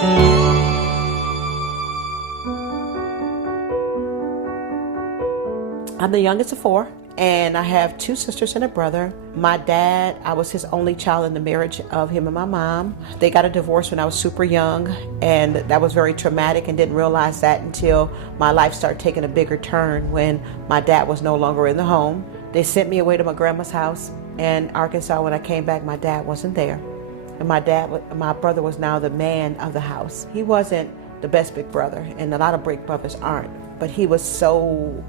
I'm the youngest of four, and I have two sisters and a brother. My dad, I was his only child in the marriage of him and my mom. They got a divorce when I was super young, and that was very traumatic, and didn't realize that until my life started taking a bigger turn when my dad was no longer in the home. They sent me away to my grandma's house in Arkansas. When I came back, my dad wasn't there. And my brother was now the man of the house. He wasn't the best big brother, and a lot of big brothers aren't, but he was so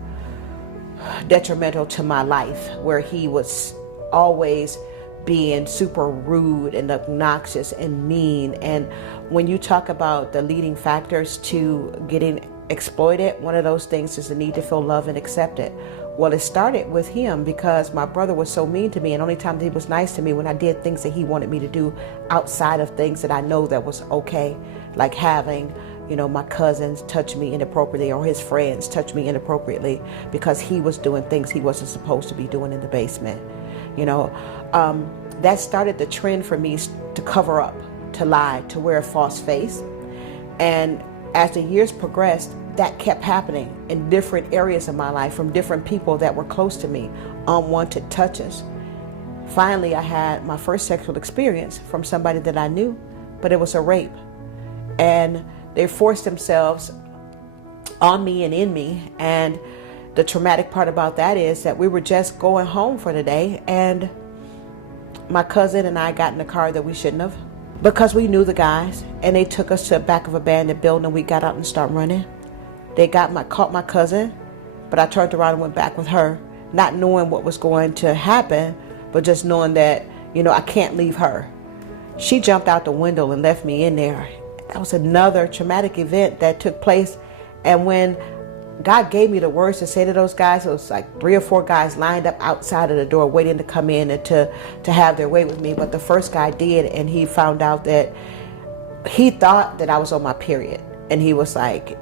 detrimental to my life, where he was always being super rude and obnoxious and mean. And when you talk about the leading factors to getting exploited, one of those things is the need to feel loved and accepted. Well, it started with him because my brother was so mean to me, and only time that he was nice to me when I did things that he wanted me to do outside of things that I know that was okay, like having my cousins touch me inappropriately, or his friends touch me inappropriately, because he was doing things he wasn't supposed to be doing in the basement. That started the trend for me to cover up, to lie, to wear a false face. And as the years progressed, that kept happening in different areas of my life from different people that were close to me, unwanted touches. Finally, I had my first sexual experience from somebody that I knew, but it was a rape. And they forced themselves on me and in me. And the traumatic part about that is that we were just going home for the day, and my cousin and I got in a car that we shouldn't have, because we knew the guys, and they took us to the back of an abandoned building, and we got out and started running. They caught my cousin, but I turned around and went back with her, not knowing what was going to happen, but just knowing that, I can't leave her. She jumped out the window and left me in there. That was another traumatic event that took place. And when God gave me the words to say to those guys, it was like 3 or 4 guys lined up outside of the door waiting to come in and to have their way with me. But the first guy did, and he found out that he thought that I was on my period. And he was like,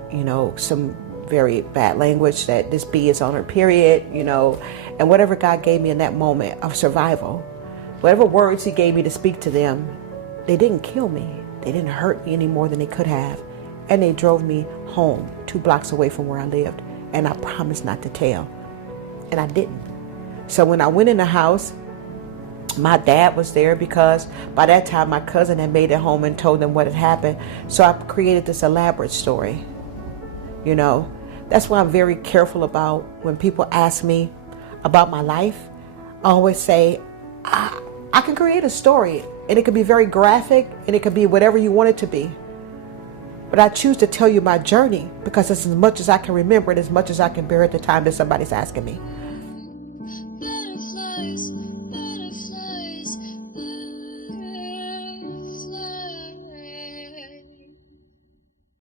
some very bad language, that this bee is on her period, and whatever God gave me in that moment of survival, whatever words he gave me to speak to them, they didn't kill me. They didn't hurt me any more than they could have. And they drove me home 2 blocks away from where I lived. And I promised not to tell. And I didn't. So when I went in the house, my dad was there, because by that time my cousin had made it home and told them what had happened. So I created this elaborate story. That's why I'm very careful about when people ask me about my life. I always say, I can create a story, and it can be very graphic, and it can be whatever you want it to be. But I choose to tell you my journey, because it's as much as I can remember and as much as I can bear at the time that somebody's asking me.